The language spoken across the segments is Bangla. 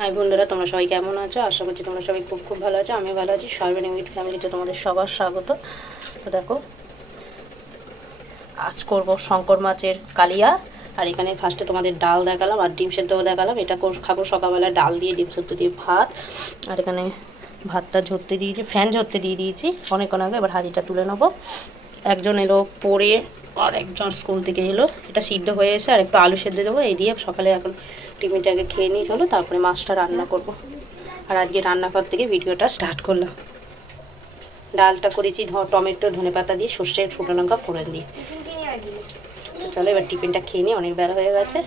হাই বন্ধুরা, তোমরা সবাই কেমন আছো? আশা করছি তোমরা সবাই খুব খুব ভালো আছো। আমি ভালো আছি। সর্বনিম্ন উইথ ফ্যামিলিতে তোমাদের সবার স্বাগত। তো দেখো, আজ করবো শঙ্কর মাছের কালিয়া। আর এখানে ফার্স্টে তোমাদের ডাল দেখালাম আর ডিম সেদ্ধও দেখালাম। এটা খাবো সকালবেলা, ডাল দিয়ে ডিম সেদ্ধ দিয়ে ভাত। আর এখানে ভাতটা ঝরতে দিয়েছি, ফ্যান ঝরতে দিয়ে দিয়েছি অনেকক্ষণ আগে। এবার হাঁড়িটা তুলে নেবো। একজন এলো পড়ে আর একজন স্কুল থেকে এলো। এটা সিদ্ধ হয়ে এসে আর একটু আলু সেদ্ধ দেবো। এই দিয়ে সকালে এখন টিফিনটাকে খেয়ে নিই। চলো, তারপরে মাছটা রান্না করব। আর আজকে রান্নাঘর থেকে ভিডিওটা স্টার্ট করলাম। ডালটা করেছি টমেটো ধনেপাতা দিয়ে, সর্ষে শুকনো লঙ্কা ফোড়ন দিয়ে। তো চলো এবার টিফিনটা খেয়ে নিই, অনেক বেলা হয়ে গেছে।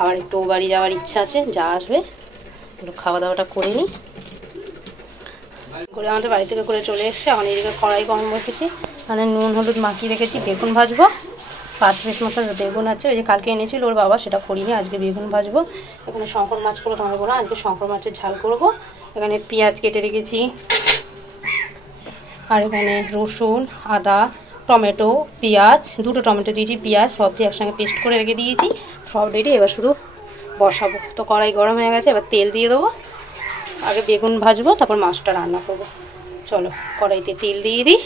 আবার একটু বাড়ি যাওয়ার ইচ্ছা আছে, যা আসবে একটু খাওয়া দাওয়াটা করে নিই। করে আমাদের বাড়ি থেকে করে চলে এসছে। এখন এদিকে কড়াই গরম রেখেছি, মানে নুন হলুদ মাখিয়ে রেখেছি। বেগুন ভাজবো, 5 পিস মতো বেগুন আছে, ওই যে কালকে এনেছিল ওর বাবা, সেটা করিনি। আজকে বেগুন ভাজবো। এখানে শঙ্কর মাছ করবো, তোমার বলো আজকে শঙ্কর মাছের ঝাল করবো। এখানে পেঁয়াজ কেটে রেখেছি, আর এখানে রসুন আদা টমেটো পেঁয়াজ, 2টো টমেটো দিয়েছি, পেঁয়াজ সব দিয়ে একসঙ্গে পেস্ট করে রেখে দিয়েছি। সব রেডি, এবার শুধু বসাবো। তো কড়াই গরম হয়ে গেছে, এবার তেল দিয়ে দেবো। আগে বেগুন ভাজবো, তারপর মাছটা রান্না করবো। চলো কড়াইতে তেল দিয়ে দিই।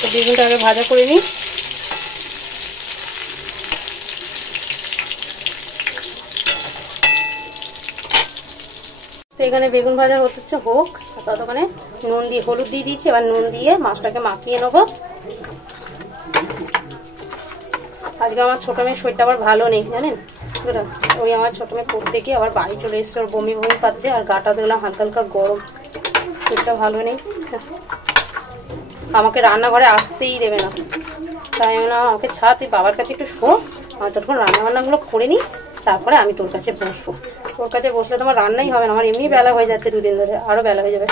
তো বেগুনটা আগে ভাজা করে নিই। তো এখানে বেগুন ভাজা হচ্ছে হোক, ততক্ষণে নুন দিয়ে হলুদ দিয়ে দিচ্ছি। এবার নুন দিয়ে মাছটাকে মাখিয়ে নেবো। আজকে আমার ছোটো মেয়ের শরীরটা আবার ভালো নেই, জানেন? ওই আমার ছোটো মেয়ে পড়তে গিয়ে আবার বাড়ি চলে এসছে, ওর বমি বমি পাচ্ছে। আর গাটা দেখলাম হালকা হালকা গরম, শরীরটা ভালো নেই। আমাকে রান্নাঘরে আসতেই দেবে না, তাই না আমাকে ছাড়, তুই বাবার কাছে একটু শো, আমি তখন রান্নাবান্নাগুলো করে নিই, তারপরে আমি তোর কাছে বসবো। তোর কাছে বসলে তোমার রান্নাই হবে না, আমার এমনি বেলা হয়ে যাচ্ছে, 2 দিন ধরে আরও বেলা হয়ে যাবে।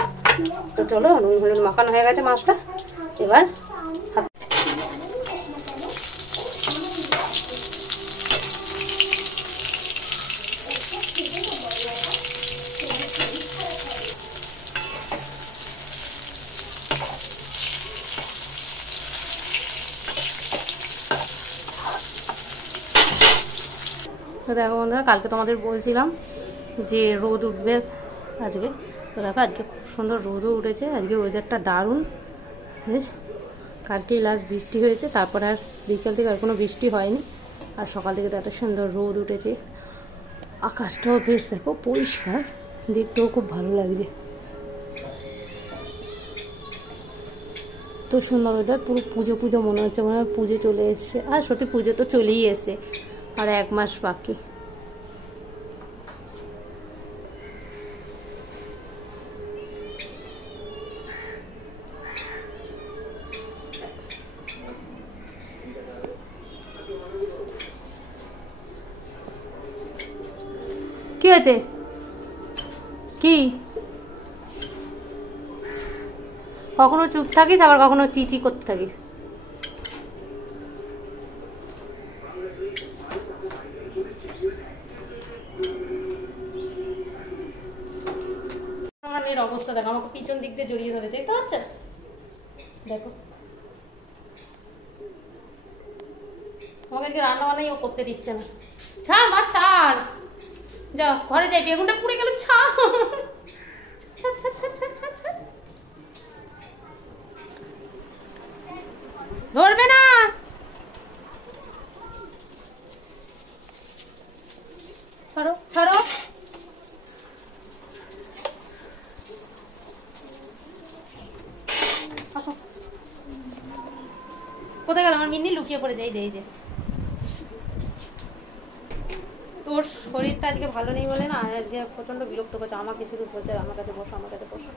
তো চলো, নুন হলুদ মাখানো হয়ে গেছে মাছটা। এবার তো দেখো বন্ধুরা, কালকে তোমাদের বলছিলাম যে রোদ উঠবে আজকে। তো দেখো আজকে খুব সুন্দর রোদও উঠেছে। আজকে ওয়েদারটা দারুণ, বেশ। কালকেই লাস্ট বৃষ্টি হয়েছে, তারপর আর বিকেল থেকে আর কোনো বৃষ্টি হয়নি। আর সকাল থেকে তো এত সুন্দর রোদ উঠেছে, আকাশটাও বেশ দেখো পরিষ্কার, দেখতেও খুব ভালো লাগছে। তো সুন্দর ওয়েদার, পুরো পুজো পুজো মনে হচ্ছে, মনে হয় পুজো চলে এসছে। আর সত্যি পুজো তো চলেই এসছে, আর 1 মাস বাকি। কি আছে? কি কখনো চুপ থাকিস, আবার কখনো চিচি করতে থাকিস। আমার মেয়ের অবস্থা দেখো, আমাকে পিছন দিক দিয়ে জড়িয়ে ধরেছে, দেখতে পাচ্ছ? দেখো আমাকে রান্না বান্নাই ও করতে দিচ্ছে না। ছাড় মা ছাড়, যাও ঘরে যাই, বেগুনটা পুড়ে গেল। ছাড় ছাড় ছাড় ছাড় ছাড় ছাড় ছাড়, ধরবে না। ছাড়ো ছাড়ো। কোথায় গেল আমার মিন্নি? লুকিয়ে পড়ে যাই। যে তোর শরীরটা আজকে ভালো নেই বলে না, আজকে প্রচণ্ড বিরক্ত করছে আমাকে, শুধু বলছে আমার কাছে বসো আমার কাছে বসো।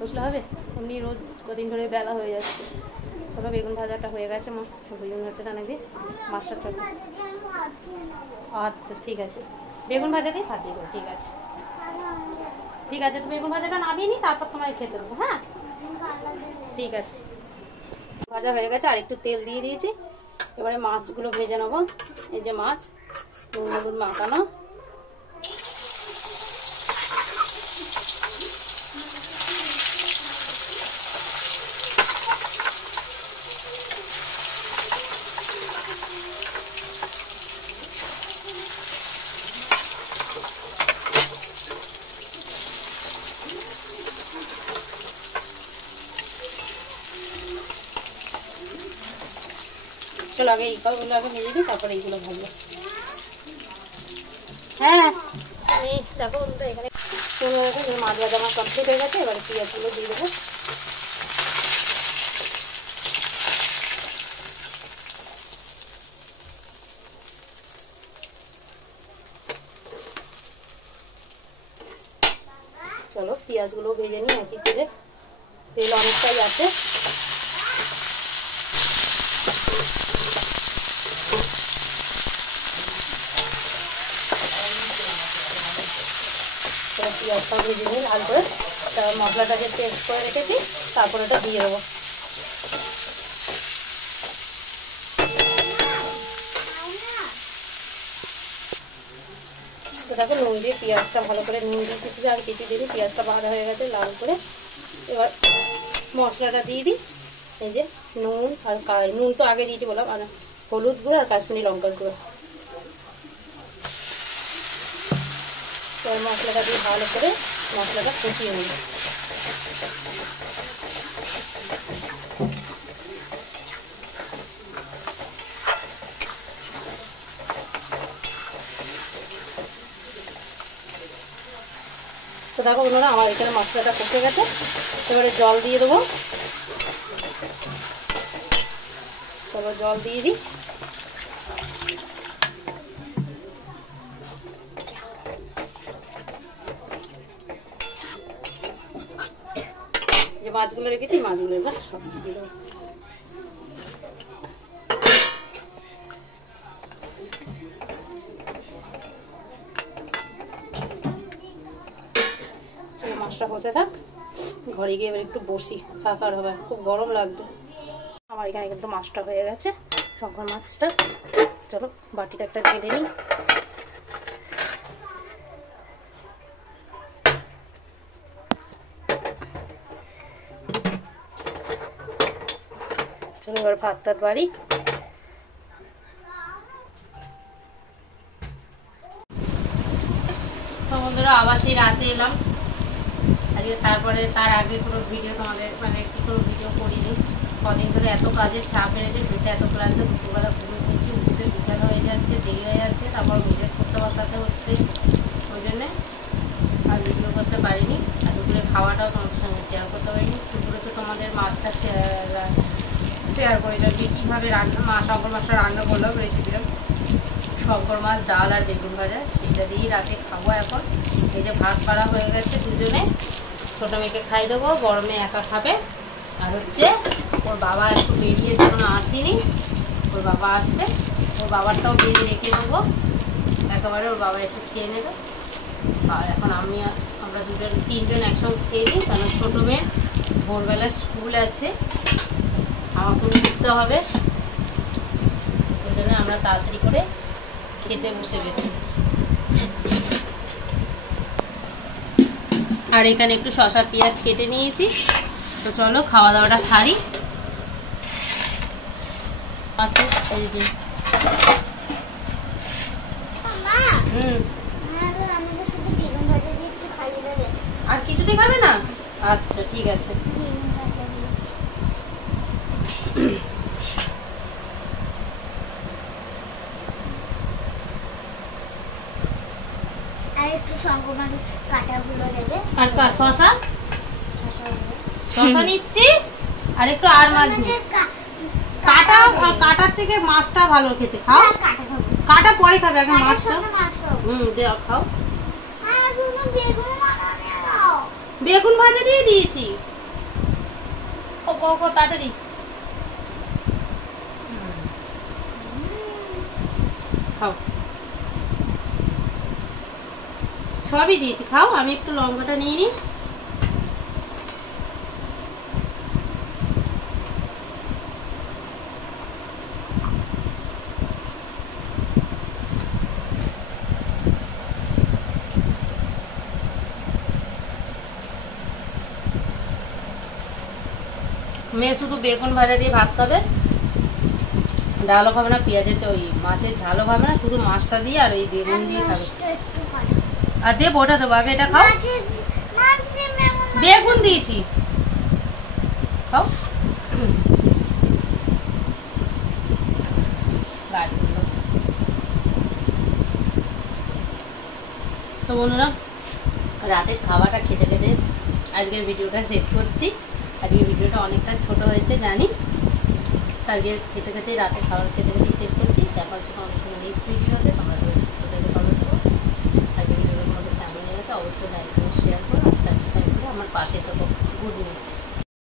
বসলে হবে? এমনি রোজ কদিন ধরে বেলা হয়ে যাচ্ছে। চলো বেগুন ভাজাটা হয়ে গেছে, বেগুন ভাজাটা নাকি মাছটা চলো। আচ্ছা ঠিক আছে, বেগুন ভাজা দিয়ে ভাত দিয়ে দেবো। ঠিক আছে ঠিক আছে, তো বেগুন ভাজাটা নামিয়ে নিই, তারপর তোমায় খেতে দেবো। হ্যাঁ ঠিক আছে। ভাজা হয়ে গেছে, আর একটু তেল দিয়ে দিয়েছি। এবারে মাছগুলো ভেজে নেবো। এই যে মাছ, নুন হলুদ মাখানো। চলো আগে এইগুলো আগে ভেজে দিই, তারপরে এইগুলো ভাজবো। হ্যাঁ এই দেখো এখানে মাছ ভাজা আমার কমপ্লিট হয়ে গেছে। এবার পেঁয়াজগুলো দিয়ে দেবো। চলো পেঁয়াজগুলো ভেজে নিই একই তেলে, তেল অনেকটাই আছে। পেঁয়াজটাও ভেজে নিই লাল করে, মশলাটাকে পেস্ট করে রেখেছি, তারপর ওটা দিয়ে দেবো। তো দেখো নুন দিয়ে পেঁয়াজটা ভালো করে নুন দিয়ে কিছু আর কিছু দিয়ে পেঁয়াজটা ভাজা হয়ে গেছে লাল করে। এবার মশলাটা দিয়ে দিই। এই যে নুন আর নুন তো আগে দিয়েছি বললাম, আর হলুদ গুঁড়ো আর কাশ্মীরি লঙ্কার গুঁড়ো। এবার মশলাটা দিয়ে ভালো করে মশলাটা কষিয়ে নেব। তো দেখো বন্ধুরা আমার এখানে মশলাটা কষে গেছে। এবারে জল দিয়ে দেবো। চলো জল দিয়ে দিই। যে মাছগুলো রেখেছি মাছগুলো এবার সব দিয়ে দেবো। মাছটা হতে থাক, ঘরে গিয়ে এবার একটু বসি, ফাঁকার হবে, খুব গরম লাগবে। আমার এখানে কিন্তু মাছটা হয়ে গেছে, শঙ্কর মাছটা। চলো বাটিটা একটা ঢেলে নিই। চলো এবার ভাত টাত বাড়ি। তো বন্ধুরা আবার সেই রাতে এলাম আজকে। তারপরে তার আগে কোনো ভিডিও তোমাদের মানে কোনো ভিডিও করিনি। কদিন ধরে এত কাজের চাপ বেড়েছে, শরীরটা এত ক্লান্ত, দুপুরবেলা ঘুমিয়ে পড়ছি, উঠতে বিকাল হয়ে যাচ্ছে, দেরি হয়ে যাচ্ছে, তারপর মেয়েদের করতে বসাতে হচ্ছে, ওই জন্যে আর ভিডিও করতে পারিনি। আর দুপুরে খাওয়াটাও তোমাদের সঙ্গে শেয়ার করতে পারিনি। দুপুরে তো তোমাদের মাছটা শেয়ার করে যাচ্ছি কীভাবে রান্না শঙ্কর মাছটা রান্না করলাম, রেসিপিটা। শঙ্কর মাছ, ডাল আর বেগুন ভাজা, এটা দিয়েই রাতে খাবো এখন। এই যে ভাত বাড়া হয়ে গেছে দুজনে, ছোটো মেয়েকে খাই দেবো, বড় মেয়ে একা খাবে। আর হচ্ছে ওর বাবা একটু বেরিয়েছে, কোনো আসেনি, ওর বাবা আসবে, ওর বাবারটাও বেরিয়ে রেখে দেবো একেবারে, ওর বাবা এসে খেয়ে নেবে। আর এখন আমরা তিনজন একসঙ্গে খেয়ে নিই, কারণ ছোটো মেয়ে ভোরবেলা স্কুল আছে, আমাকেও উঠতে হবে, ওই জন্য আমরা তাড়াতাড়ি করে খেতে বসে গেছি। আর এখানে একটু শসা পেঁয়াজ কেটে নিয়েছি। তো চলো খাওয়া দাওয়াটা সারি। এই যে আর কিছুতেই খাবে না? আচ্ছা ঠিক আছে। আর একটু শঙ্করমাছের কাঁটাগুলো দেবে। আর শসা শসা নিচ্ছি, আর একটু আর মাছ কাটা, কাটার থেকে মাছটা ভালো খেতে। খাও, কাটা পরে খাবে, আগে মাছটা। দেওয়া খাও। বেগুন ভাজা দিয়ে দিয়েছি, ও তাড়াতাড়ি খাও। সবই দিয়েছি, খাও। আমি একটু লঙ্কাটা নিয়ে নিই। মেয়ে শুধু বেগুন ভাজা দিয়ে ভাত খাবে, ডালও খাবে না, পেঁয়াজের ওই মাছের ঝালও খাবে না, শুধু মাছটা দিয়ে আর ওই বেগুন দিয়ে খাবে। আর দেবো, ওটা দেবো, আগে এটা খাও। বেগুন দিয়েছি, খাও। তো বন্ধুরা, রাতের খাওয়াটা খেতে খেতে আজকের ভিডিওটা শেষ করছি। আজকের ভিডিওটা অনেকটা ছোট হয়েছে জানি, আজকে খেতে খেতে রাতের খাবার খেতে খেতে শেষ করছি। দেখা হচ্ছে অনেক সময় নেক্সট ভিডিওতে। তোমরা ছোটোটাকে কমেন্ট করো। আজকের ভিডিওটা তোমাদের কেমন লেগেছে অবশ্যই লাইক করে শেয়ার করো আর সাবস্ক্রাইব করে আমার পাশে থাকো। Good night.